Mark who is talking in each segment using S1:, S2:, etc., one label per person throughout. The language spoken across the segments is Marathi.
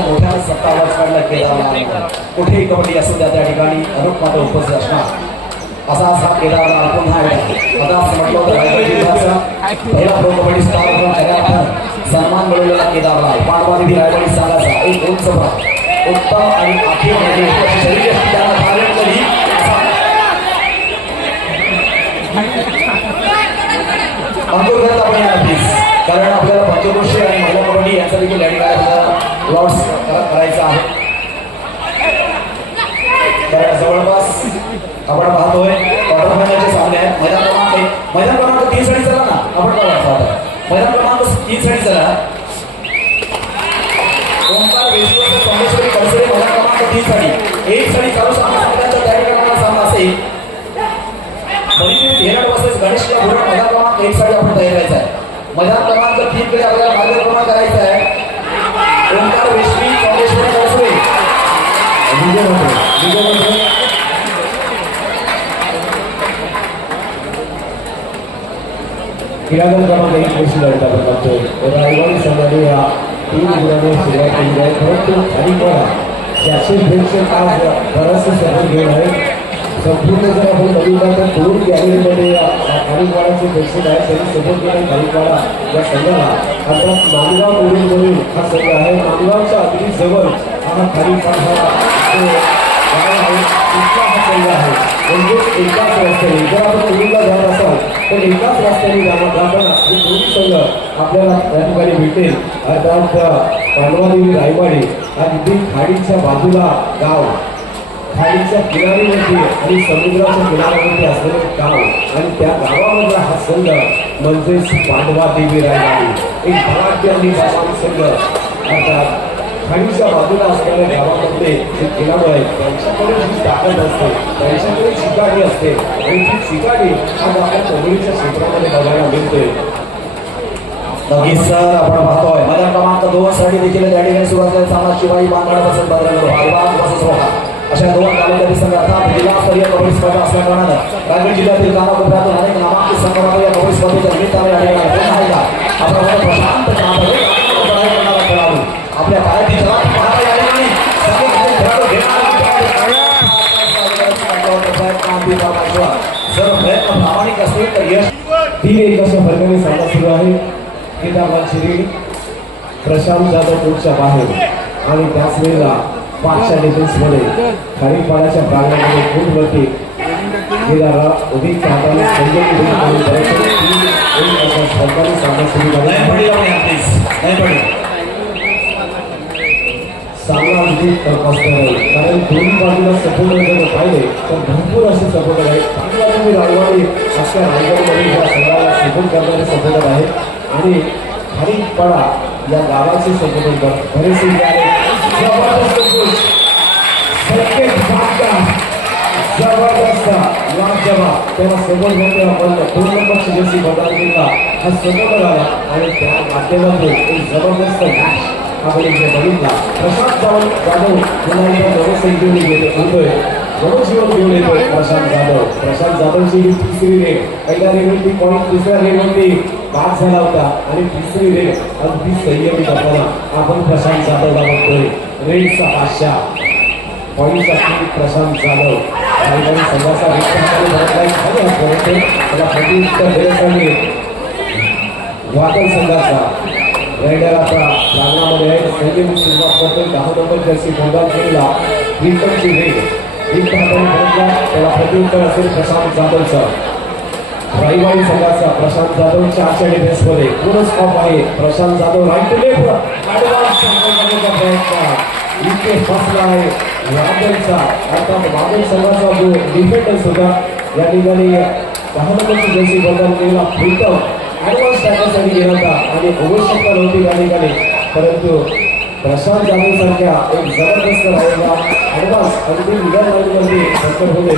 S1: मोठ्या सत्तावर काढला केदारला कुठेही कबड्डी असू द्या त्या ठिकाणी अनुप मात्र उपस्थित असणार. असाच हा केदारला पुन्हा आता म्हटलं होतं रायगड जिल्ह्याचा पहिला प्रो कबड्डी स्टार सन्मान मिळवलेला केदारला पांडवानी रायगडी संघाचा एक उंच भाग उत्तम आणि अखिल म्हणजे शरीर त्याला धारण अंकुर या कारण आपल्याला पंचक्रोशी आणि महिला कबड्डी यांचा देखील या ठिकाणी आपल्याला लॉट्स करायचा आहे. कारण जवळपास आपण पाहतोय क्वार्टर फायनलचे सामने आहेत. मैदान क्रमांक एक मैदान क्रमांक तीन साठी चला ना. आपण काय वाटतं आता. मैदान क्रमांक तीन साठी चला. ओंकार वेसकर चंदेश्वरी कडसरे मैदान क्रमांक तीन साठी एक साठी चालू सामना संपल्यानंतर तयारी करणारा सामना असेल. बलिदेव हेरड वर्सेस गणेशला बुरा मैदान क्रमांक एक साठी आपण तयार करायचा आहे. मैदान क्रमांक आपल्याला मार्गक्रमण करायचं आहे. ओंकार वेश्वी चौंडेश्वरी कडसरे विजय
S2: क्रमांक एक वर्षी लढत बघतोय. रविवारी संघाने या तीन गुणाने सुरुवात केली आहे. परंतु घेऊन आहे संपूर्ण जर आपण बघितला तर दोन गॅलरीमध्ये खालीपाडाचे प्रेक्षक आहेत त्यांनी सोबत केला खालीपाडा या संघाला आता मानगाव मोडून म्हणून हा संघ आहे. मानगावच्या अगदी जवळ हा खालीपाडा हा आहे. तिथला हा संघ आहे. म्हणजेच एकाच रस्त्याने जर आपण मुलीला जात असाल तर एकाच रस्त्याने जाणं जाताना हे दोन संघ आपल्याला या ठिकाणी भेटेल. अर्थात पांडवादेवी रायवाडी हा तिथे खाडीच्या बाजूला गाव. खाडीच्या किनारीवरती आणि समुद्राच्या किनाऱ्यावरती असलेलं गाव आणि त्या गावामधला हा संघ म्हणजेच पांडवा देवी रायवाडी एक मराठी आणि गावानी संघ. अर्थात खाडीच्या बाजूला असलेल्या गावामध्ये जे किनारं आहेत त्यांच्याकडे जी ताकद असते त्यांच्याकडे शिकारी असते. आणि ती शिकारी आज आपल्या कोंबडीच्या क्षेत्रामध्ये बघायला मिळते
S1: नक्कीच सर आपण पाहतोय. मला क्रमांक दोन साठी देखील त्या ठिकाणी सुरुवात झाली सामना शिवाई बांधवापासून बदल अलिबाग वर्सेस रोहा. अशा दोन तालुक्यातील संघ अर्थात जिल्हास्तरीय कबड्डी स्पर्धा असल्या कारणानं रायगड जिल्ह्यातील कानाकोपऱ्यातून अनेक नामांकित संघामध्ये या कबड्डी स्पर्धेच्या निमित्ताने वर्ग प्रशांत जाधव करणारा खेळाडू आपल्या
S2: बाहेर आणि त्याच वेळेला पाचच्या डिफेन्समध्ये प्रांगणामध्ये उभी हाताने संजय करून बऱ्याचशा तीन एक अशा फरकाने सामना सुरू झाला.
S1: नाही
S2: आहे. सामना अगदी तपासणार कारण दोन्ही बाजूला सपोर्टर जर पाहिले तर भरपूर असे सपोर्टर आहेत. पाठीमागे रायवाडी अशा रायगडमध्ये या संघाला सपोर्ट करणारे सपोर्टर आहेत. आणि हरिपाडा या गावाचे सपोर्टर बरेचसे जबरदस्त पुश. संकेत भाटका. जबरदस्त लाजवाब तेव्हा समोर होते आपण दोन नंबरची जर्सी बदल केला हा समोर आला आणि त्या माध्यमातून एक जबरदस्त मॅच आपण इथे बघितला प्रशांत जाधव जाधव पुन्हा एकदा नवसंजीवनी घेऊन येतोय नवजीवन घेऊन येतोय प्रशांत जाधव प्रशांत जाधवची ही तिसरी रेड पहिल्या रेडवरती पॉईंट दुसऱ्या रेडवरती बाद झाला होता आणि तिसरी रेड अगदी संयमी करताना आपण प्रशांत जाधवला बघतोय रेडचा आशा. पॉईंटचा प्रशांत जाधव. आणि संघाचा त्याला प्रत्युत्तर देण्यासाठी वादळ संघाचा. रायडर आता प्रांगणामध्ये सुरुवात करतोय. दहा नंबर जर्सी केलेला प्रीतमची एक त्याला असेल प्रशांत जाधवचं. राईवाडी संघाचा प्रशांत जाधवच्या आजच्या डिफेन्समध्ये पूर्ण स्टॉप आहे. प्रशांत जाधव राईट प्रयत्न. इथे फसला आहे. अर्थात संघाचा जो होता या ठिकाणी दहा नंबरची बदल केलेला प्रीतम ऍडव्हान्स टाकण्यासाठी गेला होता. आणि आवश्यकता नव्हती त्या ठिकाणी. परंतु प्रशांत जाधव सारख्या एक जबरदस्त राहिला ऍडव्हान्स अगदी मिडल लाईनमध्ये होणे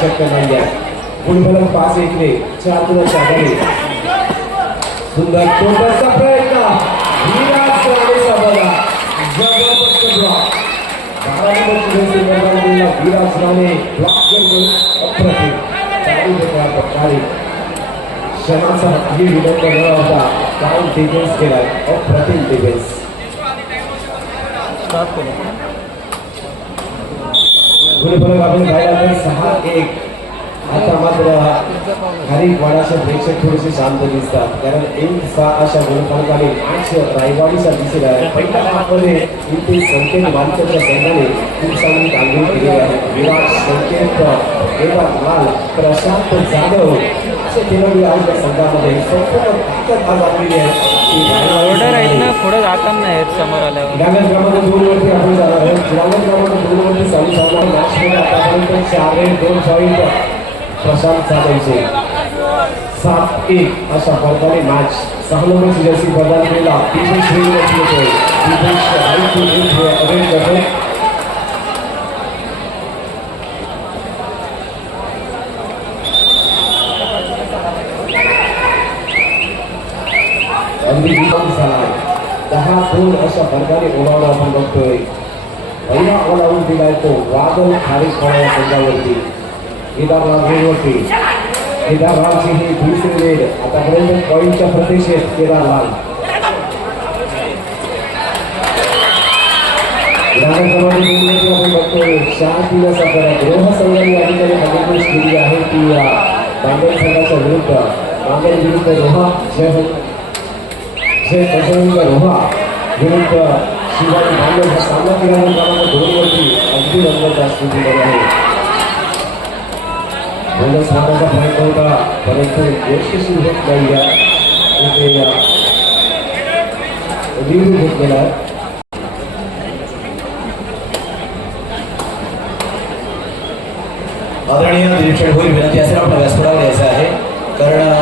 S2: शक्य नाही आहे. फुटबॉल पाच एकले चार गुणाच्या आघाडी सुंदर तोंडाचा प्रयत्न. विराट कोहलीचा बघा जबरदस्त ब्लॉक बारा नंबरची जर्सी मैदान दिलेला विराट राणे ब्लॉक करून अप्रतिम. चालू देतो आपण खाली क्षणाचा ही विनंती न होता काय डिफेन्स केलाय. अप्रतिम डिफेन्स गुणफलक आपण पाहिला तर सहा एक. आता मात्र खाली वाडाचे प्रेक्षक थोडेसे शांत दिसतात. कारण एक सहा अशा गुणफलकाने मॅच रायवाडीचा दिसेल आहे पहिल्या हाफमध्ये इथे संकेत मालिकेच्या संघाने खूप चांगली कामगिरी केली आहे. विराट संकेत एवा लाल प्रशांत जाधव असे खेळाडू आहेत या संघामध्ये संपूर्ण ताकद आज आणलेली आहे.
S3: ऑर्डर आहेत ना. पुढे जाताना नाहीत समोर आल्यावर.
S2: डाव्या क्रमांक दोन वरती आपण जाणार आहोत. डाव्या क्रमांक दोन वरती चालू झाला मॅच मध्ये आतापर्यंत चार दोन पॉईंट प्रशांत जाधवचे सात एक अशा फरकाने मॅच सहा नंबर जर्सी प्रदान केला तीनशे श्रेणीवरती येतोय दीपेश राईट रेड करतो अगदी विमान झालाय. दहा दोन अशा फरकाने ओढावणं आपण बघतोय. पहिला ओढावून दिलाय तो. वादळ खारीज करावा संघावरती केदारनाथ रोडवरती केदाररावची ही दुसरी रेड आतापर्यंत पॉईंटच्या प्रतीक्षेत केदारलाल ग्रामीण बघतोय शांतीला सापडा गृह संघाने या ठिकाणी हजरदोष केली आहे ती या बांगल संघाच्या विरुद्ध बांगल विरुद्ध रोहा जय जय बजरंग रोहा विरुद्ध शिवाजी बांगल हा सामना केल्यानंतर क्रमांक अगदी रंगाच्या आहे. बोनस मारण्याचा प्रयत्न होता परंतु यशस्वी होत नाही आहे होत गेला.
S1: आदरणीय निरीक्षण होईल विनंती असेल आपण व्यासपीठावर यायचं आहे. कारण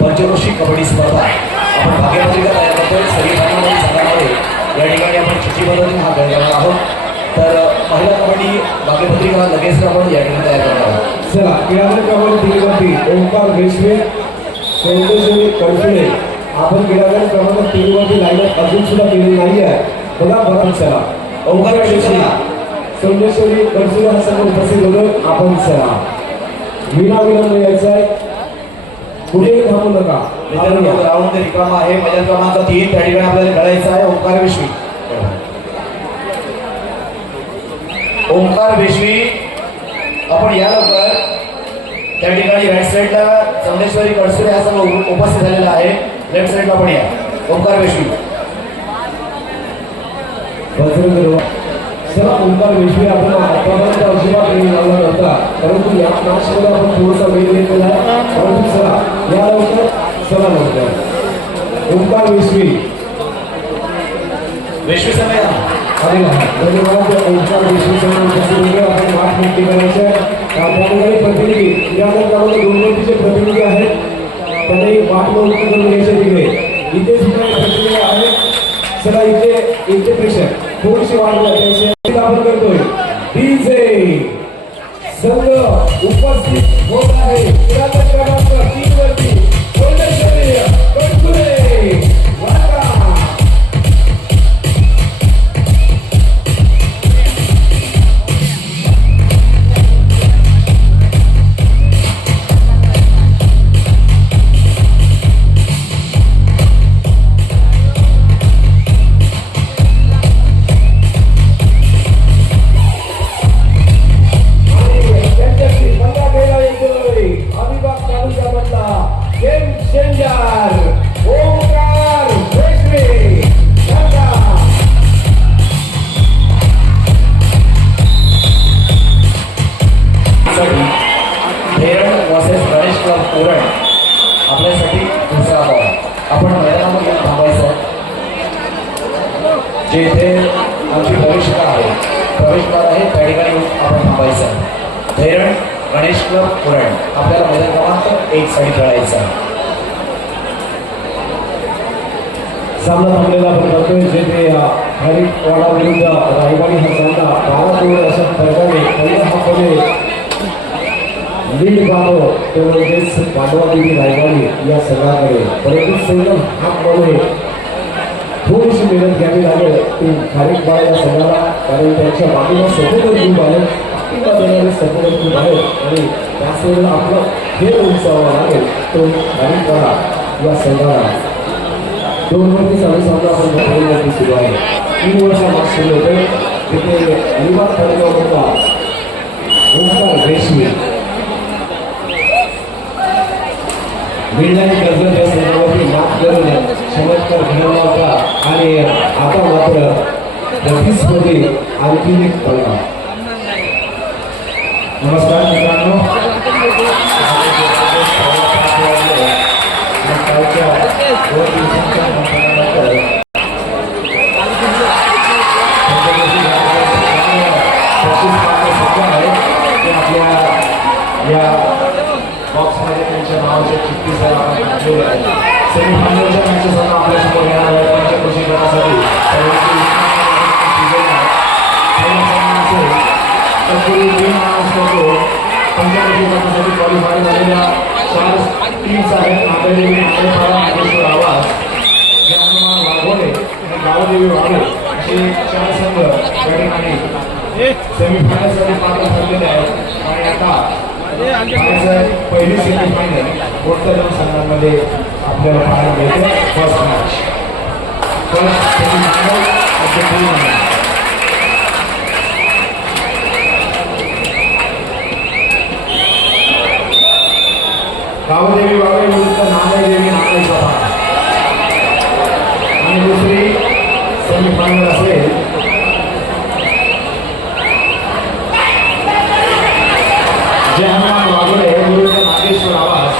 S1: पंचक्रोशी कबड्डी स्पर्धा आपण भाग्यपत्रिका तयार करतोय. सगळी संघामध्ये या ठिकाणी आपण चिठ्ठी पद्धतीने हा खेळ आहोत. महिला कबड्डी भाग्यपत्रिका लगेच आपण या ठिकाणी तयार करणार आहोत.
S2: चला किराणा क्रमांक ओंकार देशवे चौकशी कडसुळे आपण किराणा क्रमांक तीनवरती लाईनअप अजून सुद्धा केलेली नाही आहे. बघा बरं चला.
S1: ओंकार.
S2: सोमेश्वरी कडसुळे हा सर्व उपस्थित होतो. आपण चला. विना विलंब यायचं आहे. कुठेही थांबू नका.
S1: मित्रांनो. ग्राउंड रिकामा आहे. मैदान क्रमांक तीन त्या ठिकाणी आपल्याला खेळायचं आहे. ओंकार विश्वी ओंकार विश्वी आपण या लवकर. त्या ठिकाणी राईट साईडला चंदेश्वरी कडसुरे हा सर्व उपस्थित झालेला आहे. लेफ्ट साईडला पण या. ओंकार विश्वी
S2: सर ओंकार विश्वे आपण आतापर्यंत अजिबात वेळ लावला नव्हता. परंतु या मॅचमध्ये आपण थोडासा वेळ घेतलेला आहे परंतु चला या लवकर चला लवकर ओंकार विश्वी
S1: विश्वी समय
S2: अरे वा. धन्यवाद ओंकार विश्वी उपस्थित होते आपण माठ मुक्ती करायचे प्रतिनिधी प्रतिनिधी आहेत. त्यांनी वाट करून घ्यायचे तिकडे इथे सुद्धा प्रतिनिधी चला इथे इथे प्रेक्षक थोडीशी वाट द्यायची आपण करतोय. डीजे संघ उपस्थित होत आहे.
S1: जे इथे आमची प्रवेशिका आहे प्रवेशद्वार आहे त्या ठिकाणी आपण थांबायचं. आहे धैरण गणेश क्लब पुरण. आपल्याला मैदान क्रमांक एक साठी खेळायचं आहे.
S2: सामना थांबलेला आपण करतोय जेथे हरिवाडा विरुद्ध रायवाडी हा सामना बारा दोन अशा फरकाने पहिल्या हाफमध्ये लीड गाव ते म्हणजेच पांडवादेवी रायवाडी या सगळ्याकडे परंतु सेकंड हाफमध्ये थोडीशी मेहनत घ्यावी लागेल. ती खारीकवाडा या संघाला कारण त्यांच्या बाजूला सपोर्टर ग्रुप आहे. पाठिंबा देणारे सपोर्टर ग्रुप आहेत आणि त्याच वेळेला आपलं
S4: खेळ उंचावा लागेल तो गाडीपाडा या संघाला दोन वरती चालू सामना आपण पहिल्यावरती सुरू आहे. तीन वर्षा मार्च सुरू होते तिथे अलिबाग तालुक्यामधला ओंकार रेशमी. बिल्डाने कर्ज या संघावरती मात करून चमत्कार घडवला होता आणि आता मात्र प्रतिस्पर्धी आणखी एक नमस्कार. नांदेड नांदेडपाडा नागेश्वर आवाज हनुमान वाघोडे आणि गावदेवी वाघे असे चार संघ या ठिकाणी सेमीफायनलसाठी पात्र ठरलेले आहेत आणि आता पहिली सेमीफायनल कोणत्या दोन संघांमध्ये आपल्याला पाहायला मिळते first match first semifinal of Gavdevi Vave विरुद्ध नांदेदेवी नांदेड सभा आणि दुसरी सेमीफायनल असेल जय हनुमान नागेश्वर आवाज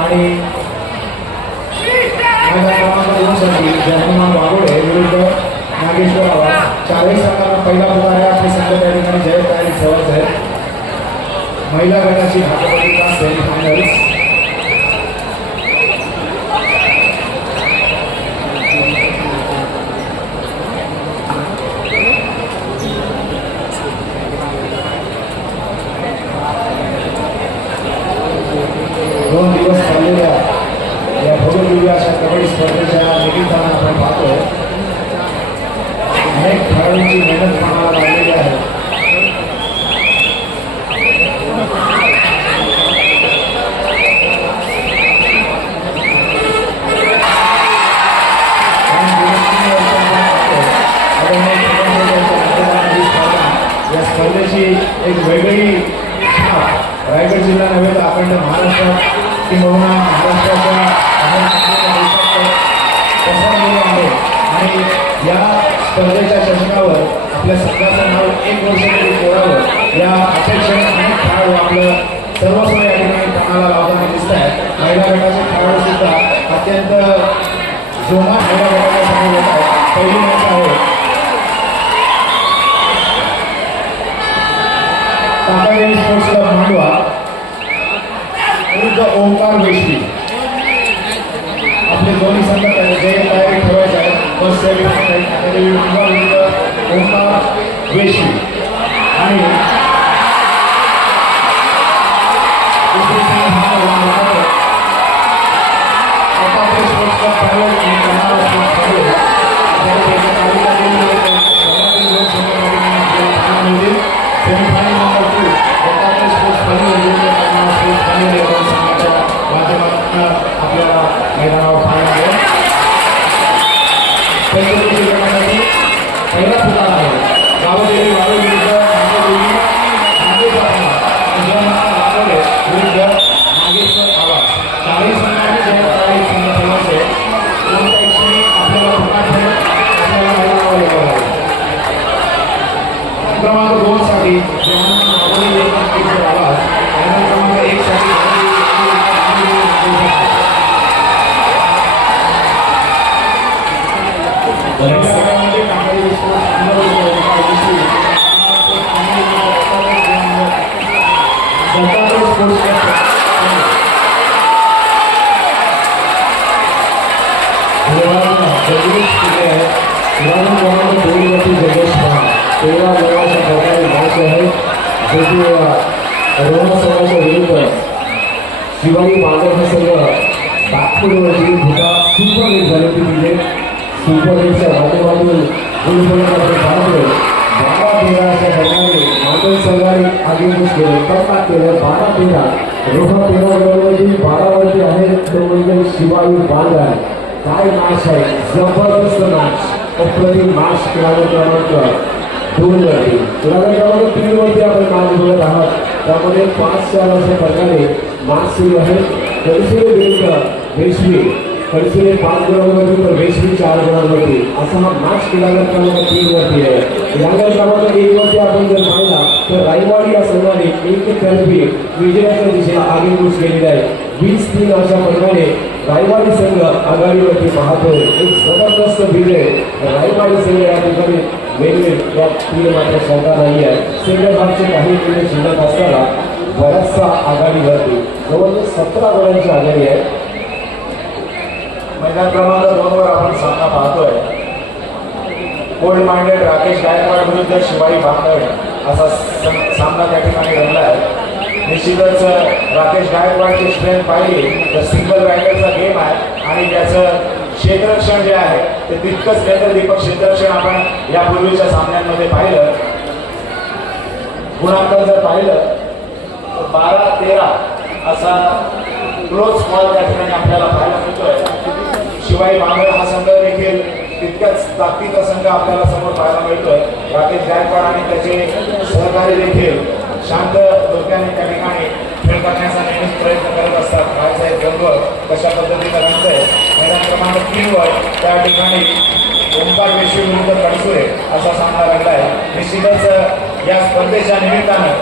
S4: आणि माझ्या क्रमांक दोनसाठी जय हनुमान वाघोडे विरुद्ध नागेश्वर आवाज चारही संघांना पहिला पुकार आहे आपले संघ त्या ठिकाणी जय तयारी आहे महिला गटाची भागवतिका सेमीफायनल्स दोन दिवस चाललेल्या या भव्यदिव्य अशा कबड्डी स्पर्धेच्या निमित्तानं आपण पाहतो अनेक खेळाडूंची मेहनत आपल्याला मैदानावर तेरा वयाच्या प्रकारे मॅच आहे जे की रोहन समाजाच्या विरुद्ध शिवाजी बाजार संघ नागपूरवरती भूता सुपर लीग झाली होती तिथे
S2: सुपर लीगच्या माध्यमातून गुलफलक आपण पाहतोय बारा तेरा अशा प्रकारे मांडव संघाने आगेकूच केलं कपात केलं बारा तेरा रोहा तेरा गडवरती बारावरती आहे तो म्हणजे शिवाजी बांधर काय मॅच आहे जबरदस्त मॅच अप्रतिम मॅच खेळाडू क्रमांक दोन वरती खेळाडू क्रमांक तीन वरती आपण मॅच बघत आहात त्यामध्ये पाच चार अशा प्रकारे मास सुरू आहे कळसिरे विरुद्ध रेशमी कळसिरे पाच गुणांवरती तर वेशवी चार गुणांवरती असा हा मॅच खेळाडू क्रमांक तीन वरती आहे. खेळाडू क्रमांक एक वरती आपण जर पाहिला तर रायवाडी या संघाने एक तर्फी विजयाच्या दिशेला आगेकूच केलेली आहे. वीस तीन अशा प्रकारे रायवाडी संघ आघाडीवरती पाहतोय. एक जबरदस्त विजय रायवाडी संघ या ठिकाणी वेगळे या तीन मात्र शंका नाही आहे. सेकंड हाफचे काही मिनिट शिल्लक असताना बऱ्याचसा आघाडीवरती जवळजवळ सतरा गुणांची आघाडी आहे.
S4: मैदान क्रमांक आपण सामना पाहतोय. गोल्ड माइंडेड राकेश गायकवाड विरुद्ध शिवाई भांगड असा सामना त्या ठिकाणी घडला आहे. निश्चितच राकेश गायकवाडची स्ट्रेंथ पाहिली तर सिंगल रायडरचा गेम आहे. आणि त्याचं क्षेत्ररक्षण जे आहे ते तितकंच केंद्र दीपक क्षेत्ररक्षण आपण यापूर्वीच्या सामन्यांमध्ये पाहिलं. गुणांकन जर पाहिलं तर बारा तेरा असा क्लोज बॉल त्या ठिकाणी आपल्याला पाहायला मिळतोय. शिवाय बांगड हा संघ देखील तितक्याच ताकदीचा संघ आपल्याला समोर पाहायला मिळतोय. राकेश गायकवाड आणि त्याचे सहकारी देखील शांत डोक्याने त्या ठिकाणी खेळ करण्याचा नेहमीच प्रयत्न करत असतात. बाळासाहेब रंग कशा पद्धतीचा रंगतोय मैदान क्रमांक तीनवर त्या ठिकाणी ओंकार वेशी विरुद्ध कडसुरे असा सामना रंगलाय. आहे निश्चितच या स्पर्धेच्या निमित्तानं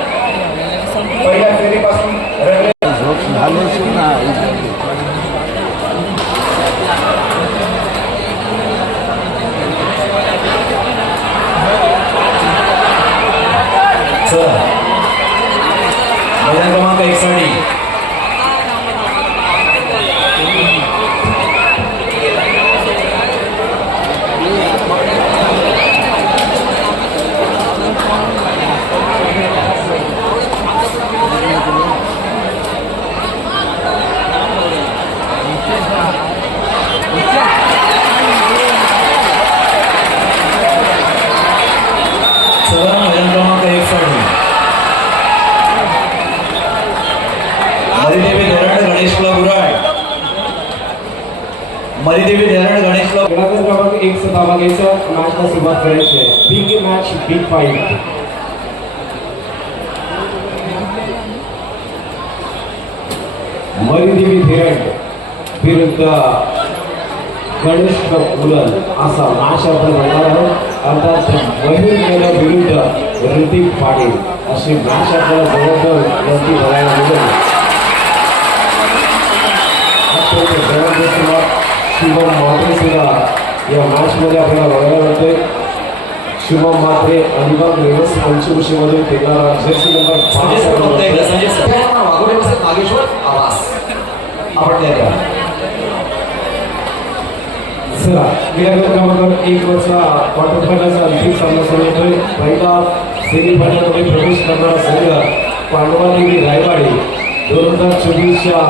S4: पहिल्या फेरीपासून रंगले
S1: चला मैदान क्रमांक एक साठी चला मैदान क्रमांक एक साठी मरिदेवी धरण गणेश क्लब उराड मरिदेवी धरण गणेश क्लब
S2: खेळाडू क्रमांक एक चा ताबा घ्यायचा मॅचला सुरुवात करायची आहे big match big fight Maridevi Dhiran विरुद्ध गणेश मुलन असा मॅच आपण बघणार आहोत अर्थात मयूर मेला विरुद्ध ऋतिक पाटील अशी मॅच आपल्याला जवळजवळ वरती बघायला मिळेल अत्यंत जबरदस्त match. शुभम म्हात्रे सुद्धा या मॅचमध्ये आपल्याला बघायला मिळते शुभम म्हात्रे अलिबाग रेवस पंचकृषीमधून खेळणारा जर्सी नंबर
S1: संजय सर फक्त एकदा
S2: पाच
S1: संजय सर. वाघोडे बसत नागेश्वर आवास. आपण त्या द्या.
S2: चला क्रीडा क्रमांक एक वरचा क्वार्टर फायनलचा अंतिम सामना सुरू होतोय. पहिला सेमी फायनलमध्ये प्रवेश करणारा संघ पांडवादेवी रायवाडी दोन हजार चोवीसच्या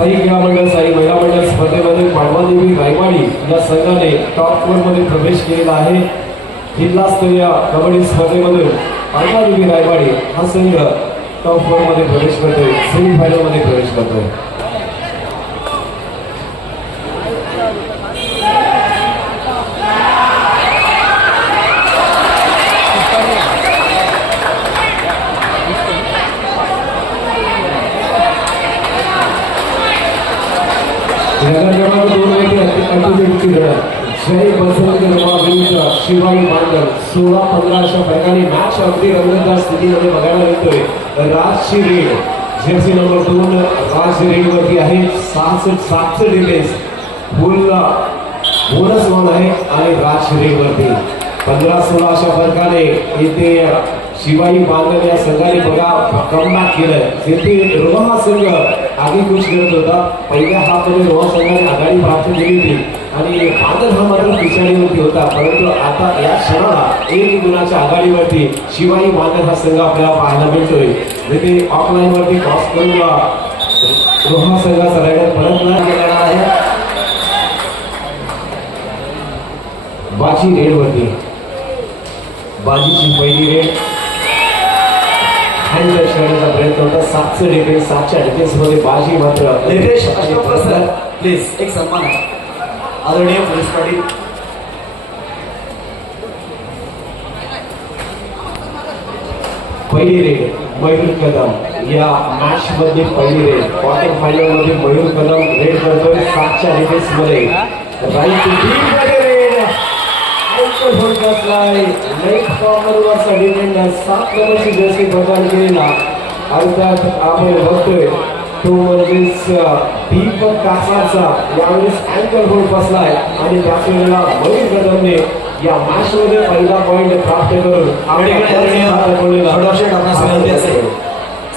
S2: साई क्रीडा मंडळ साई महिला मंडळ स्पर्धेमध्ये पांडवादेवी रायवाडी या संघाने टॉप फोरमध्ये प्रवेश केलेला आहे. जिल्हास्तरीय कबड्डी स्पर्धेमधून पांडवादेवी रायवाडी हा संघ टॉप फोरमध्ये प्रवेश करतोय सेमीफायनलमध्ये प्रवेश करतोय नगर क्रमांक दोन वरती अतिथीची लढत जय बसवंत रमा विरुद्ध शिवाई सोळा पंधरा अशा प्रकारे मॅच अगदी रंगतदार स्थितीमध्ये बघायला मिळतोय. राजची रेड जर्सी नंबर दोन राज रेडवरती आहे. सहासष्ट सातशे डिफेन्स फुलला बोनस वन आहे. आणि राज रेडवरती पंधरा सोळा अशा प्रकारे येथे शिवाई बांधव या संघाने बघा कमबॅक केलं जेथे रोहा संघ आधी खुश करत होता. पहिल्या हाफमध्ये रोहा संघाने आघाडी प्राप्त केली होती. आणि बादल हा मात्र पिछाडीवरती होता परंतु आता या क्षणाला एक गुणाच्या आघाडीवरती शिवाई बादल हा संघ आपल्याला पाहायला मिळतोय. जिथे ऑफलाईन वरती क्रॉस करून रोहा संघाचा रायडर परत नाही गेलेला आहे. बाजी रेडवरती बाजीची पहिली रेड. करण्याचा प्रयत्न होता. सातचं डिफेन्स सातच्या डिफेन्समध्ये बाजी मात्र
S1: प्लीज एक सन्मान आहे. आदरणीय पोलीस पाटील.
S2: पहिली रेड मयूर कदम. या मॅच मध्ये पहिली रेड. क्वार्टर फायनलमध्ये मयूर कदम. रेड करतोय सातच्या डिफेन्समध्ये. सात नंबरची जर्सी प्रदान केलेला अर्थात आपण बघतोय तो म्हणजेच दीपक कासाचा यावेळेस अँकर होल्ड बसलाय आणि वेळेला मयूर कदमने या मॅच मध्ये पहिला पॉइंट प्राप्त करून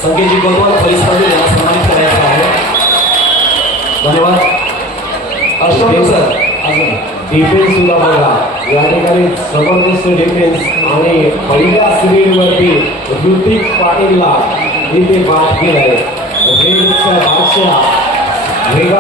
S1: संकेतजी गौतम पोलीस पाटील यांना सन्मानित करायचं आहे. धन्यवाद. अशोक सर अजून.
S2: डिफेन्स सुद्धा बघा. या ठिकाणी जबरदस्त डिफेन्स आणि पहिल्या सिरीजवरती ऋतिक पाटीलला इथे बाद केलाय. रेडचा 全員2回しようかな。